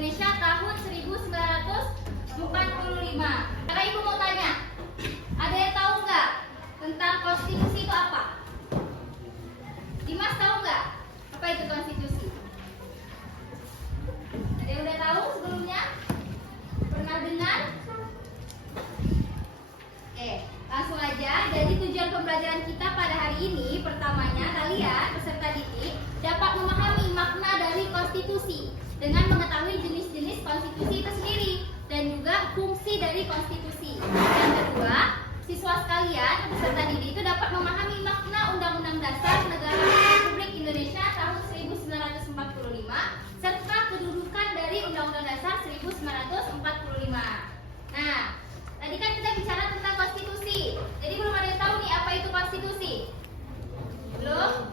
Indonesia tahun 1945. Kakak Ibu mau tanya, ada yang tahu nggak tentang konstitusi itu apa? Dimas tahu nggak apa itu konstitusi? Ada yang udah tahu sebelumnya? Pernah dengar? Oke, langsung aja. Jadi tujuan pembelajaran kita pada hari ini, pertamanya kalian peserta didik dapat memahami makna dari konstitusi dengan mengetahui jenis-jenis konstitusi itu sendiri dan juga fungsi dari konstitusi. Yang kedua, siswa sekalian peserta didik itu dapat memahami makna Undang-Undang Dasar Negara Republik Indonesia tahun 1945 serta kedudukan dari Undang-Undang Dasar 1945. Nah, tadi kan kita bicara tentang konstitusi. Jadi belum ada yang tahu nih apa itu konstitusi? Belum?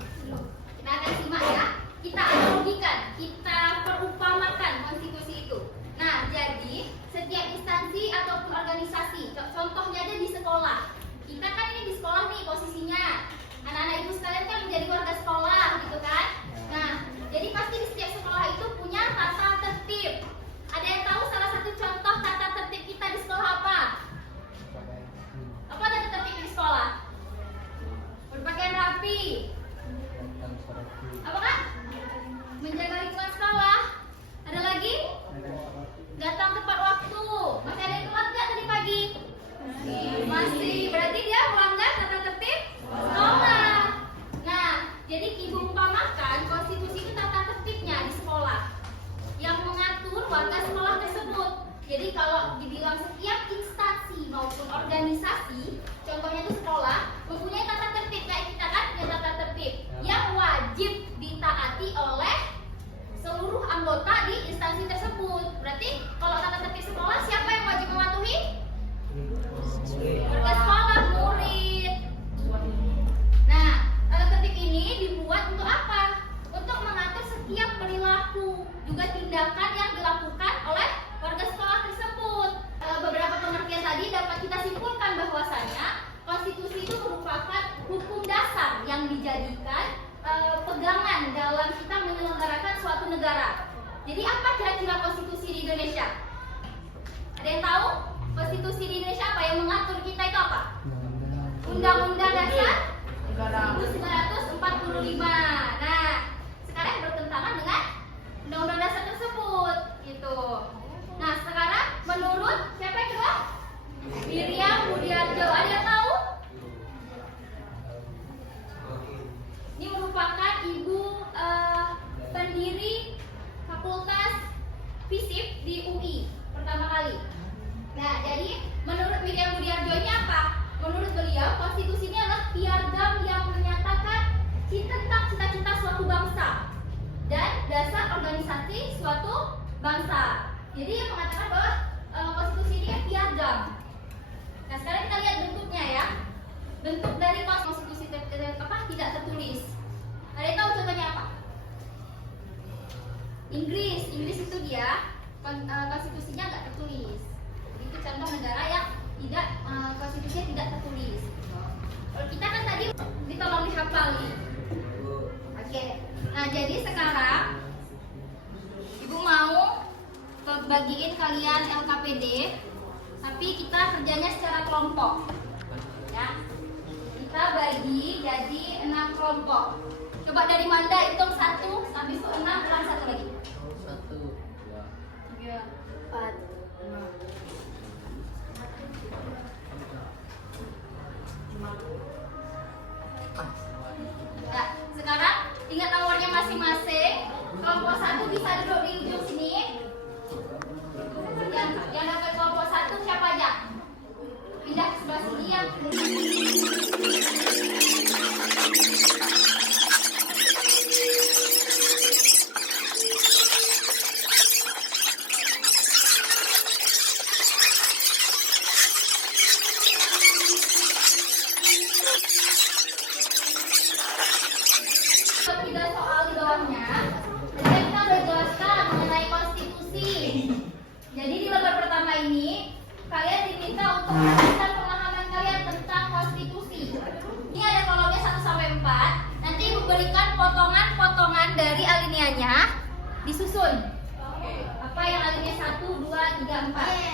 Kita akan simak ya. Kita analogikan, kita perumpamakan konstitusi itu. Nah, jadi setiap instansi ataupun organisasi, contohnya aja di sekolah. Kita kan ini di sekolah nih posisinya. Anak-anak ibu sekalian kan menjadi warga sekolah gitu kan. Nah, jadi pasti di setiap sekolah itu punya tata tertib. Ada yang tahu salah satu contoh tata tertib kita di sekolah apa? Apa tata tertib di sekolah? Berpakaian rapi. Apa kak? Menjaga lingkungan sekolah. Ada lagi? Datang tepat waktu. Masih ada yang telat nggak tadi pagi? Masih. Berarti dia melanggar tata tertib sekolah. Nah, jadi ibu umpamakan konstitusi itu tata tertibnya di sekolah yang mengatur warga sekolah tersebut. Jadi kalau dibilang setiap instansi maupun organisasi, contohnya itu sekolah, mempunyai tata tertib kayak kita kan punya tata tertib yang wajib ditaati oleh seluruh anggota di instansi tersebut. Berarti kalau tata tertib sekolah siapa yang wajib mematuhi? Warga sekolah, murid. Nah, tata tertib ini dibuat untuk apa? Untuk mengatur setiap perilaku, juga tindakan yang dilakukan oleh warga sekolah tersebut. Beberapa pengertian tadi dapat kita simpulkan bahwasanya konstitusi itu merupakan hukum dasar yang dijadikan pegangan dalam kita menyelenggarakan suatu negara. Jadi apa kira-kira konstitusi di Indonesia? Ada yang tahu? Konstitusi di Indonesia apa yang mengatur kita itu apa? Undang-Undang Dasar 1945. Nah, sekarang bertentangan dengan Undang-Undang Dasar tersebut, gitu. Nah, sekarang menurut siapa yang kedua? Miriam Budiarjo. Ada yang tahu? Ini merupakan ibu pendiri Fakultas FISIP di UI pertama kali. Nah, jadi menurut Miriam Budiarjo ini apa? Menurut beliau, konstitusi ini adalah piagam yang menyatakan tentang cita-cita suatu bangsa dan dasar organisasi suatu bangsa. Jadi yang mengatakan bahwa konstitusi ini piagam. Nah, sekarang kita lihat bentuknya ya. Bentuk dari konstitusi tidak tertulis. Ada yang tahu contohnya apa? Inggris itu dia konstitusinya nggak tertulis. Itu contoh negara yang tidak konstitusinya tidak tertulis. Kalau kita kan tadi ditolong dihafali. Oke. Nah, jadi sekarang Ibu mau bagiin kalian LKPD, tapi kita kerjanya secara kelompok. Ya. Kita bagi jadi 6 kelompok. Coba dari Manda hitung 1 sampai 6, kurang 1 lagi. 1, 2, 3, 4, 5. Nah, sekarang ingat nomornya masing-masing. Kelompok 1 bisa duduk di ujung sini. Yang dapat kelompok 1 siapa aja? Pindah ke sebelah sini ya. Tiga soal di bawahnya, jadi kita udah jelaskan mengenai konstitusi. Jadi di lembar pertama ini kalian diminta untuk menjelaskan pemahaman kalian tentang konstitusi. Ini ada kolomnya 1 sampai 4. Nanti Ibu berikan potongan-potongan dari alineanya disusun. Apa yang alinea 1, 2, 3, 4.